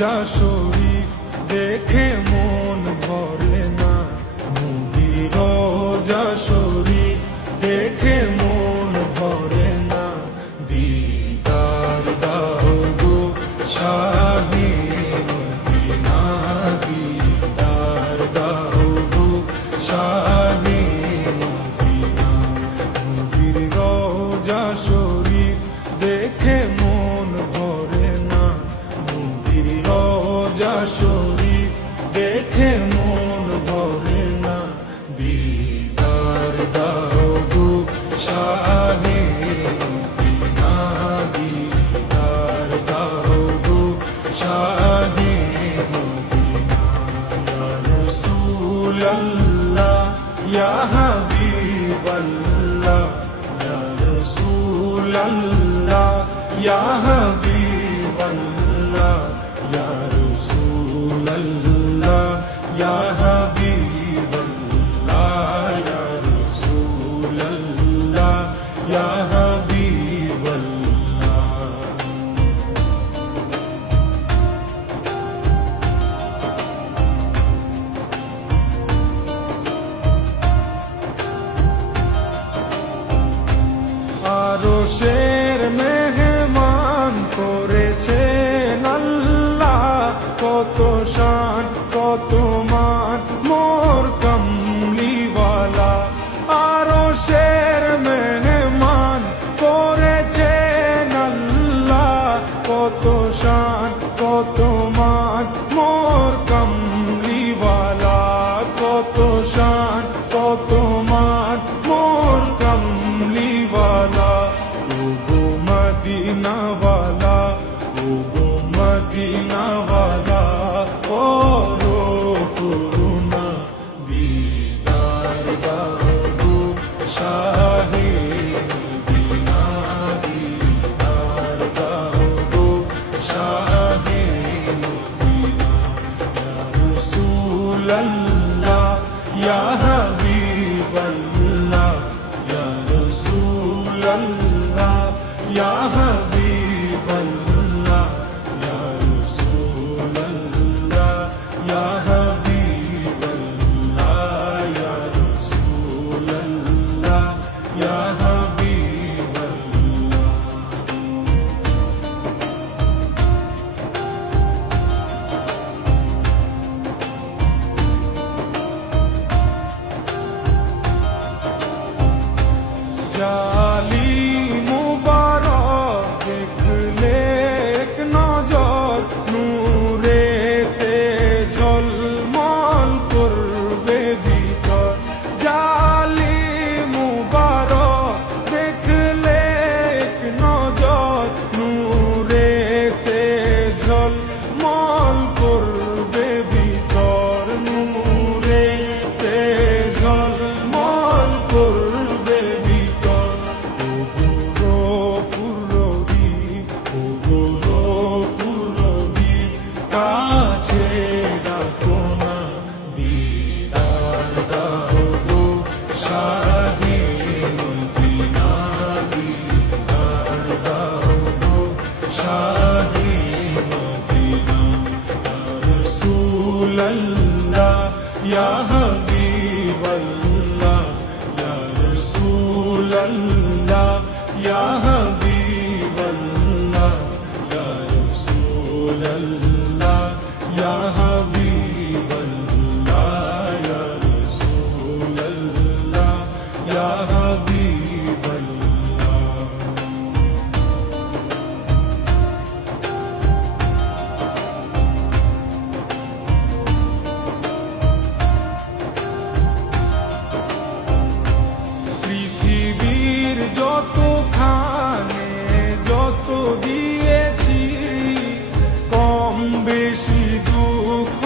রোজা শরীফ দেখে মন ভরে না, নবীর রোজা শরীফ দেখে মন ভরে না। দিদার দাও গো শাহে মদিনা, দিদার দাও গো শাহে মদিনা। নবীর রোজা শরীফ দেখে মন ভরে না, নবীর রোজা শরীফ দেখে মন ভরে না। দিদার দাও গো শাহে মদিনা, দিদার দাও গো শাহে মদিনা। ইয়া রাসূলাল্লাহ ইয়া হাবিবাল্লাহ, ইয়া রাসূলাল্লাহ ইয়া হাবিবাল্লাহ, ইয়া রাসূলাল্লাহ ইয়া হাবিবাল্লাহ, ইয়া রাসূলাল্লাহ ইয়া হাবিবাল্লাহ। আরশের মেহমান করেছেন আল্লাহ, কত শান কত মান মোর কামলিওয়ালা। আরশের মেহমান করেছেন আল্লাহ, কত শান কত মান মোর কামলিওয়ালা, কত শান কত মান মোর কামলিওয়ালা। ওগো মদিনাওয়ালা, ওগো মদিনাওয়ালা, করো করুণা। দিদার দাও গো শাহে মদিনা, দিদার দাও গো শাহে মদিনা। ইয়া রাসূলাল্লাহ ইয়া হাবিবাল্লাহ, ইয়া রাসূলাল্লাহ ইয়া হাবিবাল্লাহ, ইয়া রাসূলাল্লাহ ইয়া হাবিবাল্লাহ, ইয়া রাসূলাল্লাহ ইয়া হাবিবাল্লাহ। জালি মুবারক দেখলে এক নজর, নূরেতে ঝলমল করবে ভিতর। জালি মুবারক দেখলে এক নজর, নূরেতে ঝলমল করবে ভিতর, নূরেতে ঝলমল করবে ভিতর। ওগো গফুর রহিম, ওগো গফুর রহিম, কাছে ডাকো না। দিদার দাও গো শাহে মদিনা, দিদার দাও গো শাহে মদিনা। ইয়া রাসূলাল্লাহ ইয়া হাবিবাল্লাহ, ইয়া রাসূলাল্লাহ ইয়া হাবিবাল্লাহ, ইয়া রাসূলাল্লাহ ইয়া হাবিবাল্লাহ, ইয়া রাসূলাল্লাহ ইয়া হাবিবাল্লাহ। পৃথিবীর যতখানে যত দিয়েছি, কম বেশি দুঃখ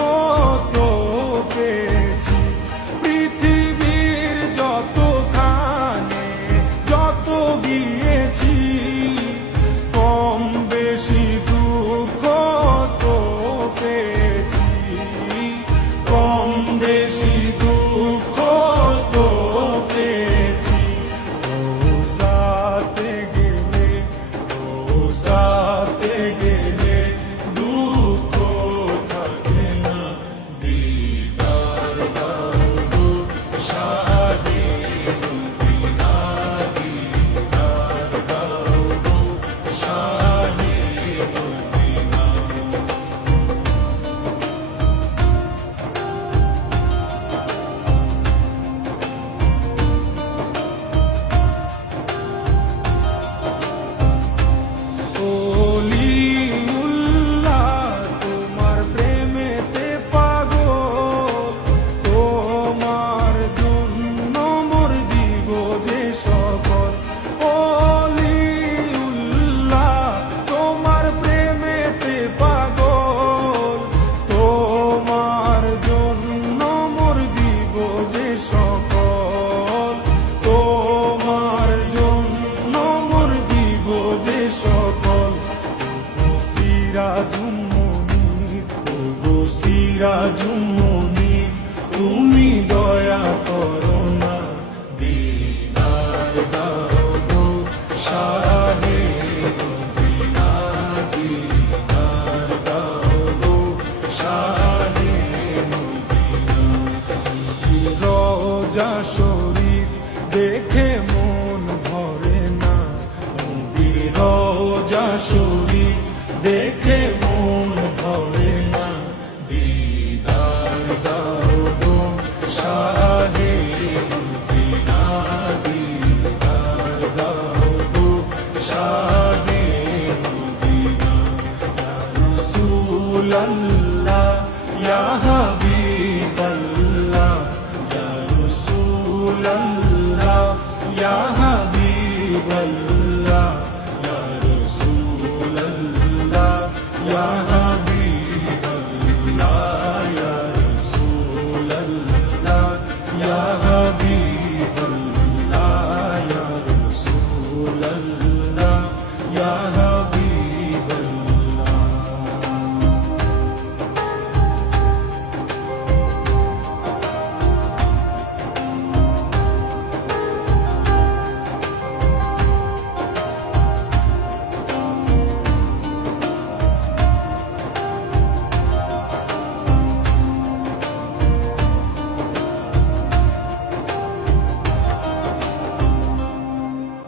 শরীর দেখে মন ভরে না, দিদার দাও গো শাহে মদিনা, দিদার দাও গো শাহে মদিনা, ইয়া রাসূল